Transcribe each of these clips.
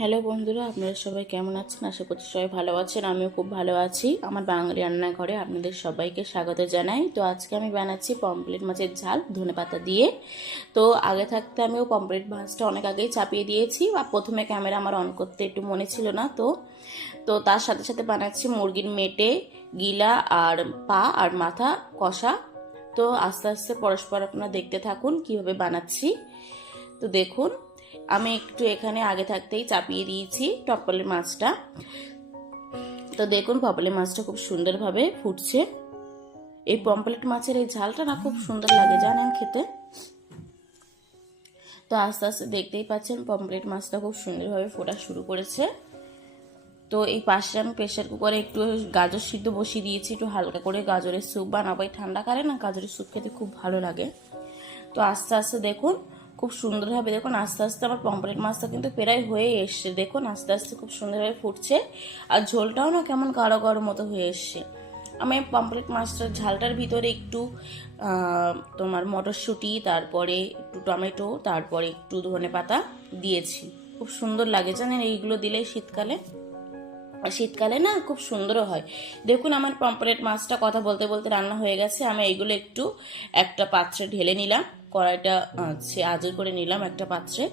Hello বন্ধুরা, আপনারা সবাই কেমন আছেন? আশা করছি সবাই ভালো আছেন। আমিও খুব ভালো আছি। আমার বাঙালি রান্নাঘরে আপনাদের সবাইকে স্বাগত জানাই। তো আজকে আমি বানাচ্ছি পমফ্রেট মাছের ঝাল ধনেপাতা দিয়ে। তো আগে থাকতে আমিও পমফ্রেট মাছটা অনেক আগেই চাপিয়ে দিয়েছি, আর প্রথমে ক্যামেরা আমার অন করতে একটু মনে ছিল না। তো তো তার সাথে সাথে বানাচ্ছি মুরগির মেটে, গিলা আর পা আর মাথা কষা। তো আস্তে আস্তে পরস্পর আপনারা দেখতে থাকুন কিভাবে বানাচ্ছি। তো দেখুন, আমি একটু এখানে আগে থাকতেই চাপিয়ে দিয়েছি পমফ্রেট মাছটা। তো দেখুন, পমফ্রেট মাছটা খুব সুন্দরভাবে ফুটছে। এই পমফ্রেট মাছের এই ঝালটা না খুব সুন্দর লাগে জানেন খেতে। তো আস্তে আস্তে দেখতেই পাচ্ছেন পমফ্রেট মাছটা খুব সুন্দরভাবে ফোটা শুরু করেছে। তো এই পাশে আমি প্রেশার কুকারে একটু গাজর সিদ্ধ বসিয়ে দিয়েছি, একটু হালকা করে গাজরের স্যুপ বানাবো। এই ঠান্ডাকালে না গাজরের স্যুপ খেতে খুব ভালো লাগে। তো আস্তে আস্তে দেখুন খুব সুন্দরভাবে, দেখুন আস্তে আস্তে আমার পমফ্রেট মাছটা কিন্তু প্রায় হয়ে এসছে। দেখুন আস্তে আস্তে খুব সুন্দরভাবে ফুটছে, আর ঝোলটাও না কেমন গাঢ় গাঢ় মতো হয়ে এসছে। আমি পমফ্রেট মাছটার ঝালটার ভিতরে একটু তোমার মটরশুঁটি, তারপরে একটু টমেটো, তারপরে একটু ধনেপাতা দিয়েছি। খুব সুন্দর লাগে জানেন এইগুলো দিলে শীতকালে। শীতকালে না খুব সুন্দরও হয়। দেখুন আমার পমফ্রেট মাছটা কথা বলতে বলতে রান্না হয়ে গেছে। আমি এইগুলো একটু একটা পাত্রে ঢেলে নিলাম, কড়াইটা আজর করে নিলাম একটা পাত্রে।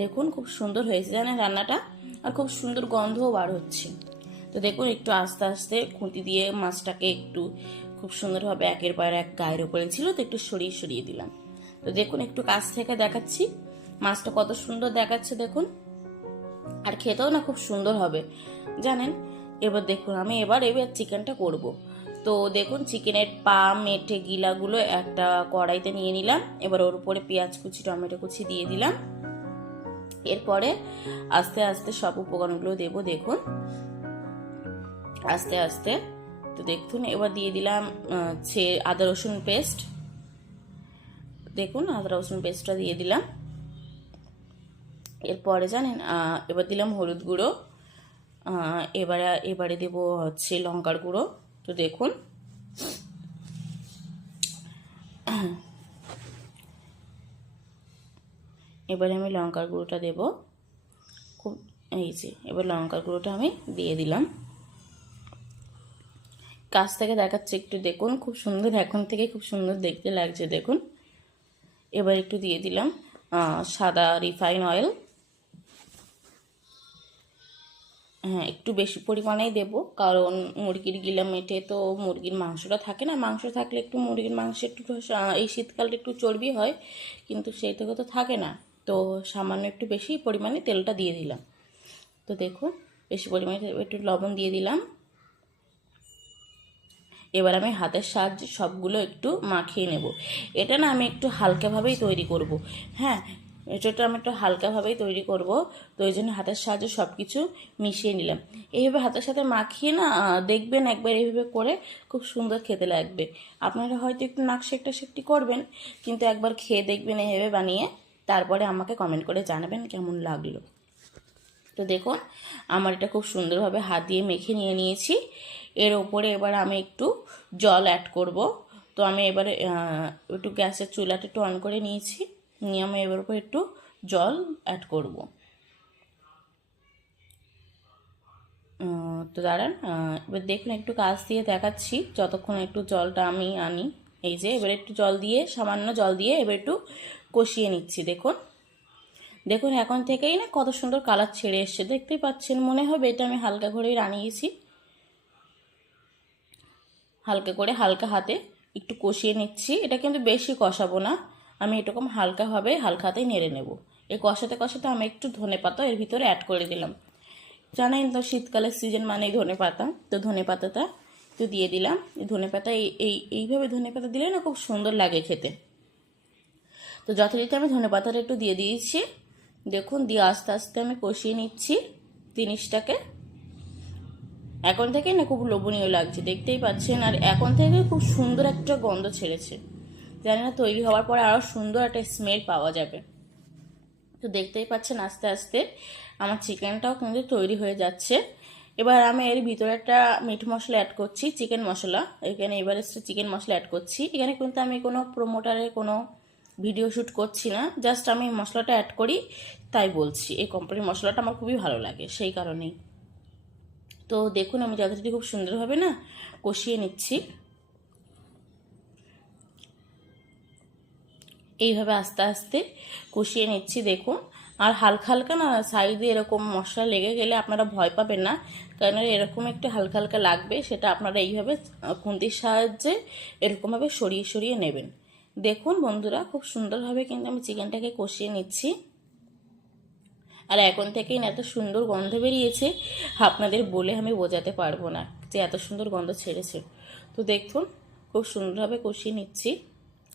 দেখুন খুব সুন্দর হয়েছে জানেন রান্নাটা, আর খুব সুন্দর গন্ধও বার হচ্ছে। তো দেখুন একটু আস্তে আস্তে খুঁতি দিয়ে মাছটাকে একটু খুব সুন্দরভাবে একের পর এক গায়ের উপরে ছিল তো একটু সরিয়ে সরিয়ে দিলাম। তো দেখুন একটু কাছ থেকে দেখাচ্ছি মাছটা কত সুন্দর দেখাচ্ছে দেখুন, আর খেতেও না খুব সুন্দর হবে জানেন। এবার দেখুন আমি এবার চিকেনটা করব। তো দেখুন চিকেনের পা, মেটে, গিলাগুলো একটা কড়াইতে নিয়ে নিলাম। এবার ওর উপরে পেঁয়াজ কুচি, টমেটো কুচি দিয়ে দিলাম। এরপরে আস্তে আস্তে সব উপকরণগুলো দেব দেখুন আস্তে আস্তে। তো দেখুন এবার দিয়ে দিলাম আদা রসুন পেস্ট। দেখুন আদা রসুন পেস্টটা দিয়ে দিলাম। এরপরে জানেন এবার দিলাম হলুদ গুঁড়ো, এবারে দেব হচ্ছে লঙ্কার গুঁড়ো। তো দেখুন এবারে আমি লঙ্কার গুঁড়োটা দেব খুব, এই যে এবার লঙ্কার গুঁড়োটা আমি দিয়ে দিলাম। কাছ থেকে দেখাচ্ছে একটু দেখুন, খুব সুন্দর, এখন থেকে খুব সুন্দর দেখতে লাগছে দেখুন। এবার একটু দিয়ে দিলাম সাদা রিফাইন অয়েল। হ্যাঁ একটু বেশি পরিমাণেই দেব, কারণ মুরগির গিলা মেটে তো মুরগির মাংসটা থাকে না। মাংস থাকলে একটু মুরগির মাংস একটু এই শীতকালটা একটু চর্বি হয়, কিন্তু সেই থেকে তো থাকে না। তো সামান্য একটু বেশি পরিমাণে তেলটা দিয়ে দিলাম। তো দেখুন বেশি পরিমাণে একটু লবণ দিয়ে দিলাম। এবার আমি হাতের সাহায্যে সবগুলো একটু মাখিয়ে নেব। এটা না আমি একটু হালকাভাবেই তৈরি করব। হ্যাঁ এটা আমি একটু হালকাভাবেই তৈরি করব। তো ওই জন্য হাতের সাহায্যে সব কিছু মিশিয়ে নিলাম। এইভাবে হাতের সাথে মাখিয়ে না দেখবেন একবার এইভাবে করে খুব সুন্দর খেতে লাগবে। আপনারা হয়তো একটু নাক সেকটা সেকটি করবেন, কিন্তু একবার খেয়ে দেখবেন এইভাবে বানিয়ে, তারপরে আমাকে কমেন্ট করে জানাবেন কেমন লাগলো। তো দেখুন আমার এটা খুব সুন্দরভাবে হাত দিয়ে মেখে নিয়ে নিয়েছি। এর ওপরে এবার আমি একটু জল অ্যাড করব। তো আমি এবারে একটু গ্যাসের চুলাটা একটু অন করে নিয়েছি, নিয়ে আমি এবার উপরে একটু জল অ্যাড করব। তো দাঁড়ান, এবার দেখুন একটু কাছ দিয়ে দেখাচ্ছি যতক্ষণ একটু জলটা আমি আনি। এই যে এবার একটু জল দিয়ে, সামান্য জল দিয়ে এবার একটু কষিয়ে নিচ্ছি। দেখুন দেখুন এখন থেকেই না কত সুন্দর কালার ছেড়ে এসছে, দেখতেই পাচ্ছেন। মনে হবে এটা আমি হালকা করেই রানিয়েছি। হালকা করে হালকা হাতে একটু কষিয়ে নিচ্ছি। এটা কিন্তু বেশি কষাবো না, আমি এরকম হালকাভাবে হালকা হাতেই নেড়ে নেব। এই কষাতে কষাতে আমি একটু ধনেপাতা এর ভিতরে অ্যাড করে দিলাম। জানেন তো শীতকালের সিজন মানেই ধনেপাতা, তো ধনেপাতাটা একটু দিয়ে দিলাম। ধনেপাতা এইভাবে ধনেপাতা দিলে না খুব সুন্দর লাগে খেতে। তো যথারীতি আমি ধনেপাতাটা একটু দিয়ে দিয়েছি। দেখুন দিয়ে আস্তে আস্তে আমি কষিয়ে নিচ্ছি জিনিসটাকে। এখন থেকেই না খুব লোভনীয় লাগছে, দেখতেই পাচ্ছেন। আর এখন থেকে খুব সুন্দর একটা গন্ধ ছেড়েছে, জানি না তৈরি হওয়ার পরে আরও সুন্দর একটা স্মেল পাওয়া যাবে। তো দেখতেই পাচ্ছেন আস্তে আস্তে আমার চিকেনটাও কিন্তু তৈরি হয়ে যাচ্ছে। এবার আমি এর ভিতরে একটা মিট মশলা অ্যাড করছি, চিকেন মশলা। এখানে এভারেস্টের চিকেন মশলা অ্যাড করছি। এখানে কিন্তু আমি কোনো প্রোমোটারের কোনো ভিডিও শ্যুট করছি না, জাস্ট আমি মশলাটা অ্যাড করি তাই বলছি। এই কোম্পানির মশলাটা আমার খুবই ভালো লাগে সেই কারণেই। তো দেখুন আমি যথারীতি খুব সুন্দরভাবে না কষিয়ে নিচ্ছি। এইভাবে আস্তে আস্তে কষিয়ে নিচ্ছি দেখুন। আর হালকা হালকা না সাইডে এরকম মশলা লেগে গেলে আপনারা ভয় পাবেন না, কারণ এরকম একটু হালকা হালকা লাগবে, সেটা আপনারা এইভাবে খুন্তির সাহায্যে এরকমভাবে সরিয়ে সরিয়ে নেবেন। দেখুন বন্ধুরা খুব সুন্দরভাবে কিন্তু আমি চিকেনটাকে কষিয়ে নিচ্ছি। আর এখন থেকেই না এত সুন্দর গন্ধ বেরিয়েছে, আপনাদের বলে আমি বোঝাতে পারবো না যে এত সুন্দর গন্ধ ছেড়েছে। তো দেখুন খুব সুন্দরভাবে কষিয়ে নিচ্ছি,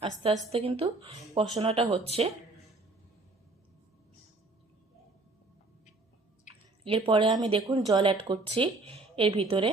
আস্তে আস্তে কিন্তু কষানোটা হচ্ছে। এরপরে আমি দেখুন জল অ্যাড করছি এর ভিতরে।